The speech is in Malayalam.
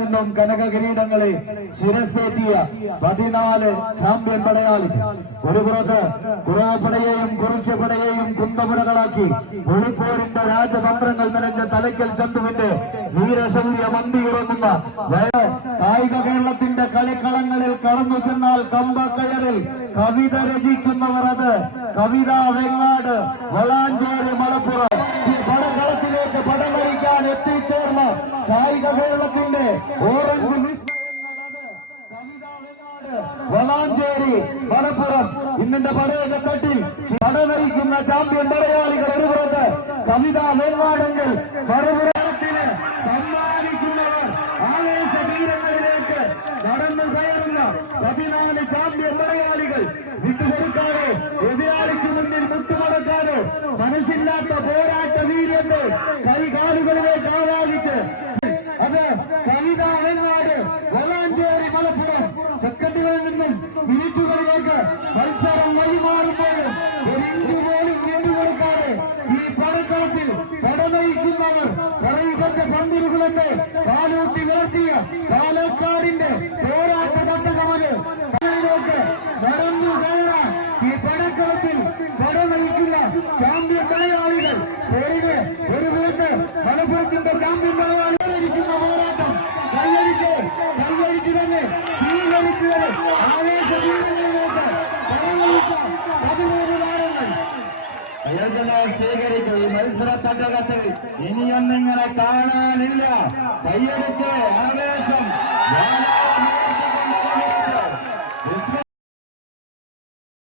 നിന്നും കനക കിരീടങ്ങളെ ശിരസേറ്റിയ 14 ചാമ്പ്യൻ പടയാളികൾ. ഒരു പുറത്ത് കുറവപ്പടയെയും കുറിച്ചപ്പടയെയും കുന്തമുനകളാക്കി ഒളിപ്പോരിന്റെ രാജതന്ത്രങ്ങൾ നിറഞ്ഞ തലയ്ക്കൽ ചന്തുവിന്റെ വീരശൗര്യ മന്തിയുറങ്ങുന്ന കായിക കേരളത്തിന്റെ കളിക്കളങ്ങളിൽ കടന്നു ചെന്നാൽ കമ്പക്കയറിൽ കവിത രചിക്കുന്നവർ അത് കവിത വെങ്ങാട് വളാഞ്ചേരി മലപ്പുറം പടകളത്തിലേക്ക് പടം നയിക്കാൻ എത്തിച്ചേർന്ന കായിക കേരളത്തിന്റെ ഓറഞ്ച് വിസ്മയങ്ങളത് കവിത വെങ്ങാട് വളാഞ്ചേരി മലപ്പുറം. ഇന്നിന്റെ പടയുടെ തട്ടിൽ പട നയിക്കുന്ന ചാമ്പ്യൻ പടയാളികൾ ഒരു പുറത്ത് കവിത വെങ്ങാടെങ്കിൽ മറുപുറത്തിന് സമ്മാനിക്കുന്നവർ ആവേശ തീരങ്ങളിലേക്ക് നടന്നു കയറുന്ന 14 ചാമ്പ്യൻ പടയാളികൾ. വിട്ടുകൊടുക്കാനോ എതിരാളിക്ക് മുന്നിൽ മുട്ടുമടക്കാനോ മനസ്സില്ലാത്ത പോരാട്ട വീര്യത്തെ കൈകാലുകളിലേക്ക് ആവാഹിച്ച് അത് കവിത വെങ്ങാട് വളാഞ്ചേരി മലപ്പുറം. സെക്കൻഡുകളിൽ നിന്നും മിനിറ്റുകളിലേക്ക് മത്സരം വഴിമാറുമ്പോഴും ഒരു ഇഞ്ചു പോലും നീണ്ടുകൊടുക്കാതെ ഈ പടക്കളത്തിൽ പടനയിക്കുന്നവർ പറയിപ്പറ്റ പന്തിരുകളൊക്കെ കാലൂട്ടി വളർത്തിയ പാലക്കാടിന്റെ പോരാട്ട തട്ടകമല് കടലിലേക്ക് നടന്നു കയറാൻ ഈ പടക്കളത്തിൽ പട നയിക്കുന്ന ചാമ്പ്യൻ പടയാളികൾ. പേരിന് ഒരു വീട്ട് മലപ്പുറത്തിന്റെ ചാമ്പ്യൻ പടയാളികളിരിക്കുന്ന പോരാട്ടം കൈയടിച്ച് തന്നെ സ്വീകരിച്ചത് ആവേശ വീരങ്ങളിലേക്ക് പടനയിച്ച 13 താരങ്ങൾ സ്വീകരിക്കും. ഈ മത്സര തട്ടകത്തിൽ ഇനിയൊന്നിങ്ങനെ കാണാനില്ല. കൈയടിച്ച് ആവേശം